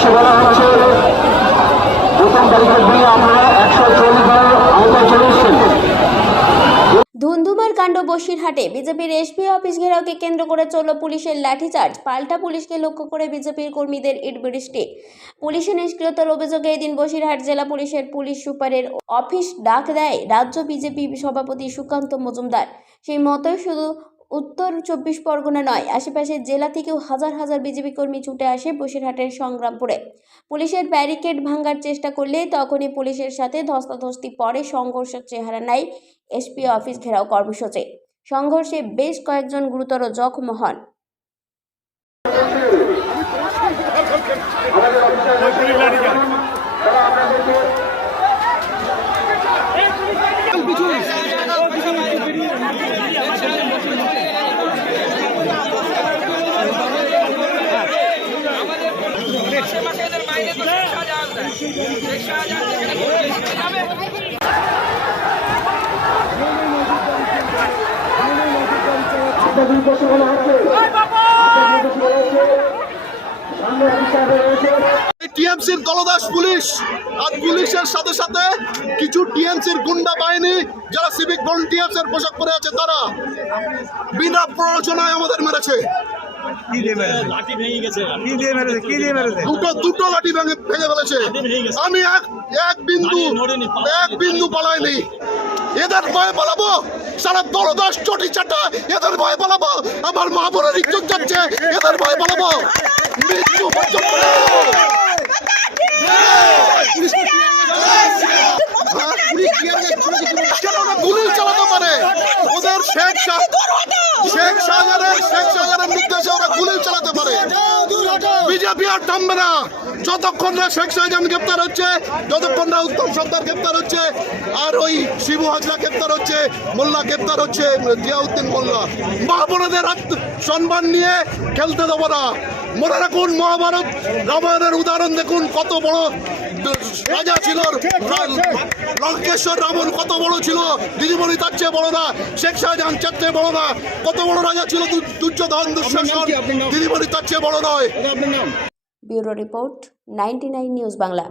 উদ্দেশ্যে বলা হচ্ছে প্রথম ব্যারিকেড দিয়ে আপনারা 140 বার আওতায় চলে এসেছেন। ধুন্ধুমার কাণ্ড বসিরহাটে বিজেপির এসপি অফিস ঘেরাওকে কেন্দ্র করে চলল পুলিশের লাঠিচার্জ। পাল্টা পুলিশকে লক্ষ্য করে বিজেপির কর্মীদের ইট বৃষ্টি। পুলিশের নিষ্ক্রিয়তার অভিযোগে এদিন বসিরহাট জেলা পুলিশের পুলিশ সুপারের অফিস ডাক দেয় রাজ্য বিজেপি সভাপতি সুকান্ত মজুমদার। সেই মতোই শুধু উত্তর 24 পরগনা নয়, আশেপাশের জেলা থেকেও হাজার হাজার বিজেপি কর্মী ছুটে আসে বসিরহাটের সংগ্রামপুরে। পুলিশের ব্যারিকেড ভাঙার চেষ্টা করলে তখনই পুলিশের সাথে ধস্তাধস্তি পরে সংঘর্ষের চেহারা নেয় এসপি অফিস ঘেরাও কর্মসূচি। সংঘর্ষে বেশ কয়েকজন গুরুতর জখম হন। টিএমসির দলদাস পুলিশ আর পুলিশের সাথে সাথে কিছু টিএমসির গুন্ডা বাহিনী যারা সিভিক ভলেন্টিয়ার্সের পোশাক পরে আছে তারা বিনা প্ররোচনায় আমাদের মেরেছে। দুটো লাঠি ভেঙে ফেলেছে। আমি এক বিন্দু পালাইনি। এদের ভয়ে পালাবো? সারা দলদাস চটি চাটা এদের ভয়ে পালাবো? আমার মা বোনের ইজ্জত যাচ্ছে, এদের ভয়ে পালাবো? মৃত্যু পর্যন্ত গুলি চালাতে পারে। ওদের শেখ শাহজাহানের নির্দেশে ওরা গুলি চালাতে পারে। বিজেপি আর থামবে না যতক্ষণ না শেখ শাহজাহান গ্রেপ্তার হচ্ছে, যতক্ষণ না উত্তম সর্দার গ্রেপ্তার হচ্ছে, আর ওই শিবু হাজরা গ্রেপ্তার হচ্ছে, মোল্লা গ্রেপ্তার হচ্ছে, জিয়াউদ্দিন মোল্লা। মা বোনদের সম্মান নিয়ে খেলতে দেবো না। মনে রাখুন, মহাভারত রামায়ণের উদাহরণ দেখুন, কত বড় রাজা ছিল লঙ্কেশ্বর। রাবণ কত বড় ছিল, দিদিমণি তার চেয়ে বড় না, শেখ শাহজাহান তার চেয়ে বড় না। কত বড় রাজা ছিল দুর্যোধন, দুঃশাসন, দিদিমণি তার চেয়ে বড় নয়। Bureau report, 99 news Bangla.